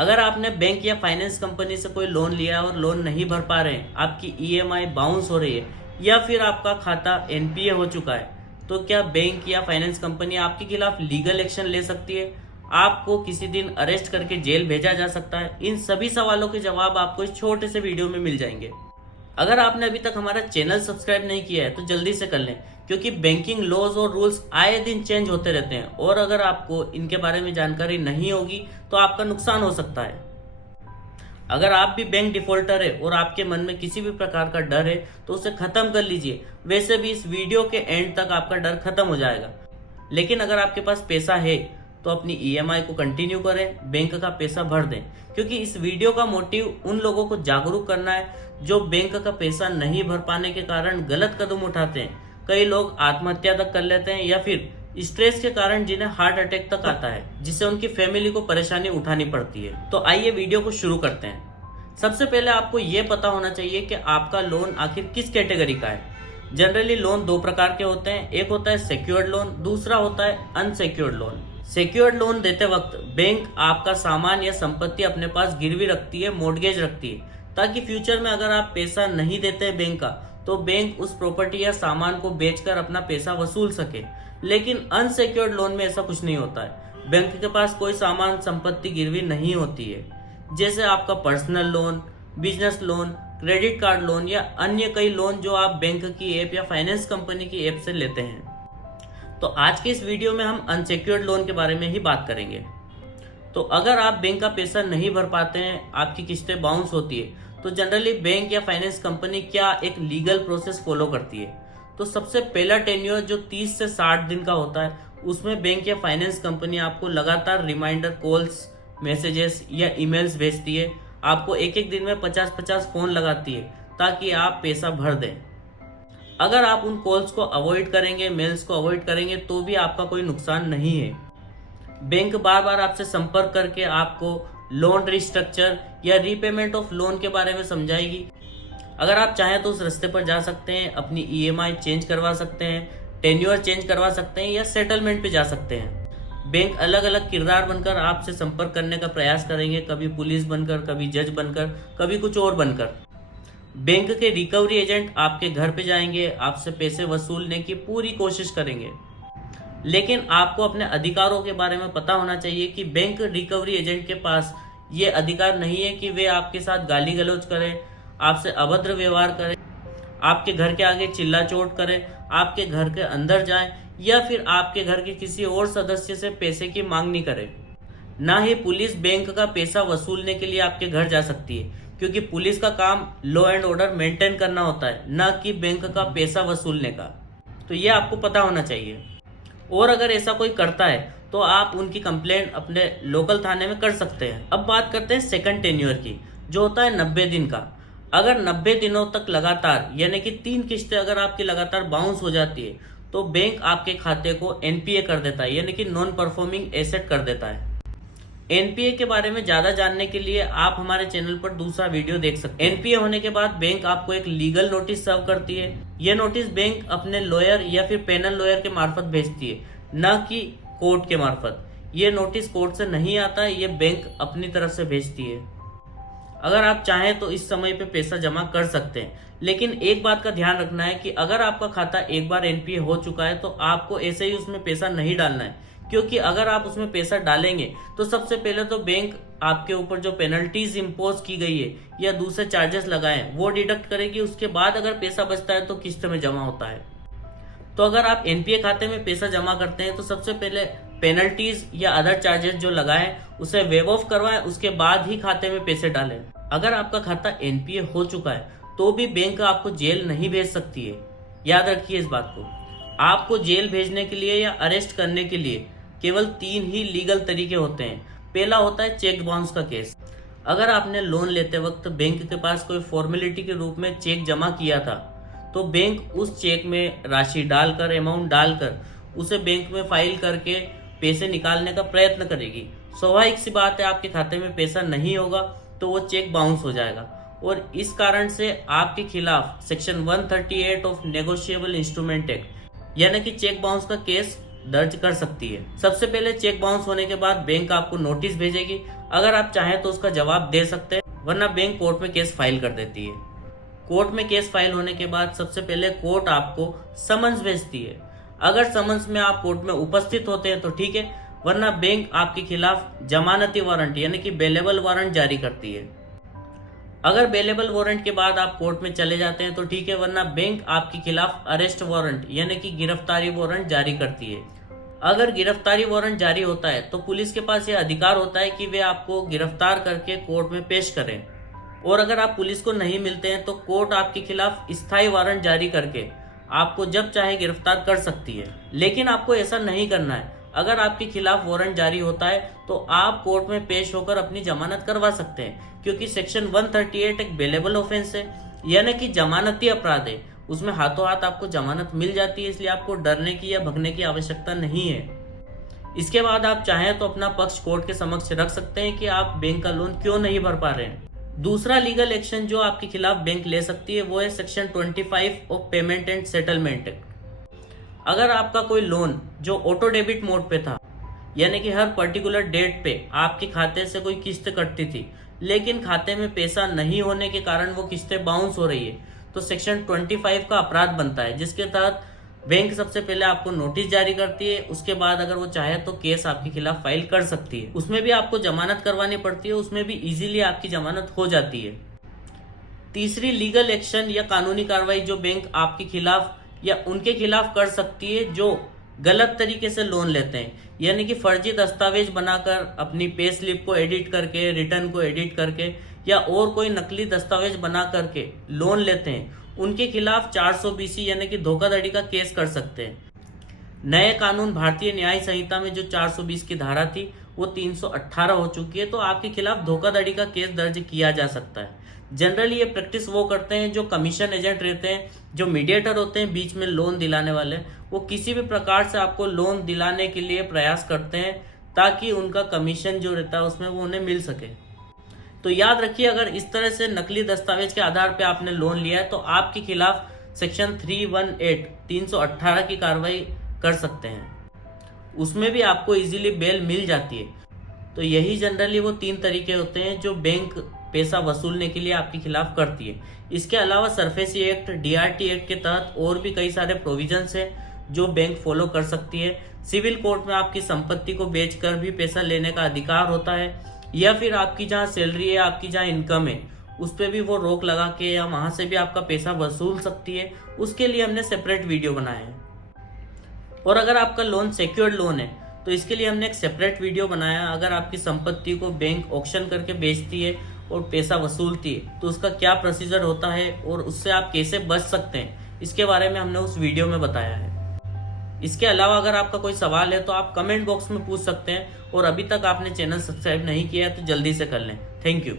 अगर आपने बैंक या फाइनेंस कंपनी से कोई लोन लिया और लोन नहीं भर पा रहे हैं, आपकी ईएमआई बाउंस हो रही है या फिर आपका खाता एनपीए हो चुका है, तो क्या बैंक या फाइनेंस कंपनी आपके खिलाफ लीगल एक्शन ले सकती है? आपको किसी दिन अरेस्ट करके जेल भेजा जा सकता है? इन सभी सवालों के जवाब आपको इस छोटे से वीडियो में मिल जाएंगे। अगर आपने अभी तक हमारा चैनल सब्सक्राइब नहीं किया है तो जल्दी से कर लें, क्योंकि बैंकिंग लॉज और रूल्स आए दिन चेंज होते रहते हैं और अगर आपको इनके बारे में जानकारी नहीं होगी तो आपका नुकसान हो सकता है। अगर आप भी बैंक डिफॉल्टर है और आपके मन में किसी भी प्रकार का डर है तो उसे खत्म कर लीजिए। वैसे भी इस वीडियो के एंड तक आपका डर खत्म हो जाएगा। लेकिन अगर आपके पास पैसा है तो अपनी ईएमआई को कंटिन्यू करें, बैंक का पैसा भर दें, क्योंकि इस वीडियो का मोटिव उन लोगों को जागरूक करना है जो बैंक का पैसा नहीं भर पाने के कारण गलत कदम उठाते हैं। कई लोग आत्महत्या तक कर लेते हैं या फिर स्ट्रेस के कारण जिन्हें हार्ट अटैक तक आता है, जिससे उनकी फैमिली को परेशानी उठानी पड़ती है। तो आइए वीडियो को शुरू करते हैं। सबसे पहले आपको ये पता होना चाहिए कि आपका लोन आखिर किस कैटेगरी का है। जनरली लोन दो प्रकार के होते हैं, एक होता है सिक्योर्ड लोन, दूसरा होता है अनसिक्योर्ड लोन। सिक्योर्ड लोन देते वक्त बैंक आपका सामान या संपत्ति अपने पास गिरवी रखती है, मॉर्गेज रखती है, ताकि फ्यूचर में अगर आप पैसा नहीं देते बैंक का तो बैंक उस प्रॉपर्टी या सामान को बेचकर अपना पैसा वसूल सके। लेकिन अनसिक्योर्ड लोन में ऐसा कुछ नहीं होता है। बैंक के पास कोई सामान संपत्ति गिरवी नहीं होती है, जैसे आपका personal loan, business loan, credit card loan या अन्य कई लोन जो आप बैंक की ऐप या फाइनेंस कंपनी की ऐप से लेते हैं। तो आज के इस वीडियो में हम अनसिक्योर्ड लोन के बारे में ही बात करेंगे। तो अगर आप बैंक का पैसा नहीं भर पाते हैं, आपकी किस्तें बाउंस होती है, तो जनरली बैंक या फाइनेंस कंपनी क्या एक लीगल प्रोसेस फॉलो करती है। तो सबसे पहला टेन्योर जो 30 से 60 दिन का होता है, उसमें बैंक या फाइनेंस कंपनी आपको लगातार रिमाइंडर कॉल्स, मैसेजेस या ईमेल्स भेजती है। आपको एक एक दिन में 50-50 फोन लगाती है ताकि आप पैसा भर दें। अगर आप उन कॉल्स को अवॉइड करेंगे, मेल्स को अवॉइड करेंगे, तो भी आपका कोई नुकसान नहीं है। बैंक बार बार आपसे संपर्क करके आपको लोन रिस्ट्रक्चर या रीपेमेंट ऑफ लोन के बारे में समझाएगी। अगर आप चाहें तो उस रास्ते पर जा सकते हैं, अपनी ईएमआई चेंज करवा सकते हैं, टेन्योर चेंज करवा सकते हैं या सेटलमेंट पे जा सकते हैं। बैंक अलग अलग किरदार बनकर आपसे संपर्क करने का प्रयास करेंगे, कभी पुलिस बनकर, कभी जज बनकर, कभी कुछ और बनकर। बैंक के रिकवरी एजेंट आपके घर पे जाएंगे, आपसे पैसे वसूलने की पूरी कोशिश करेंगे। लेकिन आपको अपने अधिकारों के बारे में पता होना चाहिए कि बैंक रिकवरी एजेंट के पास ये अधिकार नहीं है कि वे आपके साथ गाली गलौज करें, आपसे अभद्र व्यवहार करें, आपके घर के आगे चिल्ला चोट करें, आपके घर के अंदर जाएं या फिर आपके घर के किसी और सदस्य से पैसे की मांगनी करें। ना ही पुलिस बैंक का पैसा वसूलने के लिए आपके घर जा सकती है, क्योंकि पुलिस का काम लॉ एंड ऑर्डर मेंटेन करना होता है, ना कि बैंक का पैसा वसूलने का। तो ये आपको पता होना चाहिए। और अगर ऐसा कोई करता है तो आप उनकी कंप्लेंट अपने लोकल थाने में कर सकते हैं। अब बात करते हैं सेकंड टेन्योर की, जो होता है 90 दिन का। अगर 90 दिनों तक लगातार, यानी कि 3 किस्तें अगर आपकी लगातार बाउंस हो जाती है, तो बैंक आपके खाते को एनपीए कर देता है, यानी कि नॉन परफॉर्मिंग एसेट कर देता है। एनपीए के बारे में ज्यादा जानने के लिए आप हमारे चैनल पर दूसरा वीडियो देख सकते हैं। एनपीए होने के बाद बैंक आपको एक लीगल नोटिस सर्व करती है। यह नोटिस बैंक अपने लॉयर या फिर पैनल लॉयर के मार्फत भेजती है, न कि कोर्ट के मार्फत। यह नोटिस कोर्ट से नहीं आता है, यह बैंक अपनी तरफ से भेजती है। अगर आप चाहें तो इस समय पे पैसा जमा कर सकते हैं, लेकिन एक बात का ध्यान रखना है कि अगर आपका खाता एक बार एनपीए हो चुका है तो आपको ऐसे ही उसमें पैसा नहीं डालना है, क्योंकि अगर आप उसमें पैसा डालेंगे तो सबसे पहले तो बैंक आपके ऊपर जो पेनल्टीज इम्पोज की गई है या दूसरे चार्जेस लगाए वो डिडक्ट करेगी। उसके बाद अगर पैसा बचता है तो किस्त में जमा होता है। तो अगर आप एनपीए खाते में पैसा जमा करते हैं तो सबसे पहले पेनल्टीज या अदर चार्जेस जो लगाएं उसे वेव ऑफ करवाएं, उसके बाद ही खाते में पैसे डालें। अगर आपका खाता एनपीए हो चुका है तो भी बैंक आपको जेल नहीं भेज सकती है। याद रखिए इस बात को। आपको जेल भेजने के लिए या अरेस्ट करने के लिए केवल 3 ही लीगल तरीके होते हैं। पहला होता है चेक बाउंस का केस। अगर आपने लोन लेते वक्त बैंक के पास कोई फॉर्मेलिटी के रूप में चेक जमा किया था, तो बैंक उस चेक में राशि डालकर, अमाउंट डालकर उसे बैंक में फाइल करके पैसे निकालने का प्रयत्न करेगी। स्वाभाविक सी बात है, आपके खाते में पैसा नहीं होगा तो वो चेक बाउंस हो जाएगा और इस कारण से आपके खिलाफ section 138 of negotiable instrument act यानी कि चेक बाउंस का केस दर्ज कर सकती है। सबसे पहले चेक बाउंस होने के बाद बैंक आपको नोटिस भेजेगी। अगर आप चाहें तो उसका जवाब दे सकते हैं, वरना बैंक कोर्ट में केस फाइल कर देती है। कोर्ट में केस फाइल होने के बाद सबसे पहले कोर्ट आपको समन्स भेजती है। अगर समन्स में आप कोर्ट में उपस्थित होते हैं तो ठीक है, वरना बैंक आपके खिलाफ जमानती वारंट यानी कि बेलेबल वारंट जारी करती है। अगर बेलेबल वारंट के बाद आप कोर्ट में चले जाते हैं तो ठीक है, वरना बैंक आपके खिलाफ अरेस्ट वारंट यानी कि गिरफ्तारी वारंट जारी करती है। अगर गिरफ्तारी वारंट जारी होता है तो पुलिस के पास यह अधिकार होता है कि वे आपको गिरफ्तार करके कोर्ट में पेश करें, और अगर आप पुलिस को नहीं मिलते हैं तो कोर्ट आपके खिलाफ स्थायी वारंट जारी करके आपको जब चाहे गिरफ्तार कर सकती है। लेकिन आपको ऐसा नहीं करना है। अगर आपके खिलाफ वारंट जारी होता है तो आप कोर्ट में पेश होकर अपनी जमानत करवा सकते हैं, क्योंकि सेक्शन 138 एक बेलेबल ऑफेंस है यानी कि जमानती अपराध है। उसमें हाथों हाथ आपको जमानत मिल जाती है, इसलिए आपको डरने की या भगने की आवश्यकता नहीं है। इसके बाद आप चाहें तो अपना पक्ष कोर्ट के समक्ष रख सकते हैं कि आप बैंक का लोन क्यों नहीं भर पा रहे हैं। दूसरा लीगल एक्शन जो आपके खिलाफ बैंक ले सकती है वो है section 25 of payment and settlement act. अगर आपका कोई लोन जो ऑटो डेबिट मोड पे था, यानी कि हर पर्टिकुलर डेट पे आपके खाते से कोई किस्त कटती थी, लेकिन खाते में पैसा नहीं होने के कारण वो किस्तें बाउंस हो रही है, तो सेक्शन 25 का अपराध बनता है, जिसके तहत बैंक सबसे पहले आपको नोटिस जारी करती है। उसके बाद अगर वो चाहे तो केस आपके खिलाफ फाइल कर सकती है। उसमें भी आपको जमानत करवानी पड़ती है, उसमें भी इजीली आपकी जमानत हो जाती है। तीसरी लीगल एक्शन या कानूनी कार्रवाई जो बैंक आपके खिलाफ या उनके खिलाफ कर सकती है जो गलत तरीके से लोन लेते हैं, यानी कि फर्जी दस्तावेज बनाकर अपनी पे स्लिप को एडिट करके, रिटर्न को एडिट करके या और कोई नकली दस्तावेज बना करके लोन लेते हैं, उनके खिलाफ 420 यानी कि धोखाधड़ी का केस कर सकते हैं। नए कानून भारतीय न्याय संहिता में जो 420 की धारा थी वो 318 हो चुकी है, तो आपके खिलाफ धोखाधड़ी का केस दर्ज किया जा सकता है। जनरली ये प्रैक्टिस वो करते हैं जो कमीशन एजेंट रहते हैं, जो मीडिएटर होते हैं बीच में लोन दिलाने वाले, वो किसी भी प्रकार से आपको लोन दिलाने के लिए प्रयास करते हैं ताकि उनका कमीशन जो रहता है उसमें वो उन्हें मिल सके। तो याद रखिए, अगर इस तरह से नकली दस्तावेज के आधार पे आपने लोन लिया है तो आपके खिलाफ सेक्शन 318 की कार्रवाई कर सकते हैं। उसमें भी आपको इजीली बेल मिल जाती है। तो यही जनरली वो 3 तरीके होते हैं जो बैंक पैसा वसूलने के लिए आपके खिलाफ करती है। इसके अलावा सरफेसी एक्ट, डीआरटी एक्ट के तहत और भी कई सारे प्रोविजंस हैं जो बैंक फॉलो कर सकती है। सिविल कोर्ट में आपकी संपत्ति को बेचकर भी पैसा लेने का अधिकार होता है, या फिर आपकी जहाँ सैलरी है, आपकी जहाँ इनकम है, उस पर भी वो रोक लगा के या वहाँ से भी आपका पैसा वसूल सकती है। उसके लिए हमने सेपरेट वीडियो बनाए हैं। और अगर आपका लोन सिक्योर्ड लोन है तो इसके लिए हमने एक सेपरेट वीडियो बनाया। अगर आपकी संपत्ति को बैंक ऑक्शन करके बेचती है और पैसा वसूलती है तो उसका क्या प्रोसीजर होता है और उससे आप कैसे बच सकते हैं, इसके बारे में हमने उस वीडियो में बताया है। इसके अलावा अगर आपका कोई सवाल है तो आप कमेंट बॉक्स में पूछ सकते हैं, और अभी तक आपने चैनल सब्सक्राइब नहीं किया है तो जल्दी से कर लें। Thank you.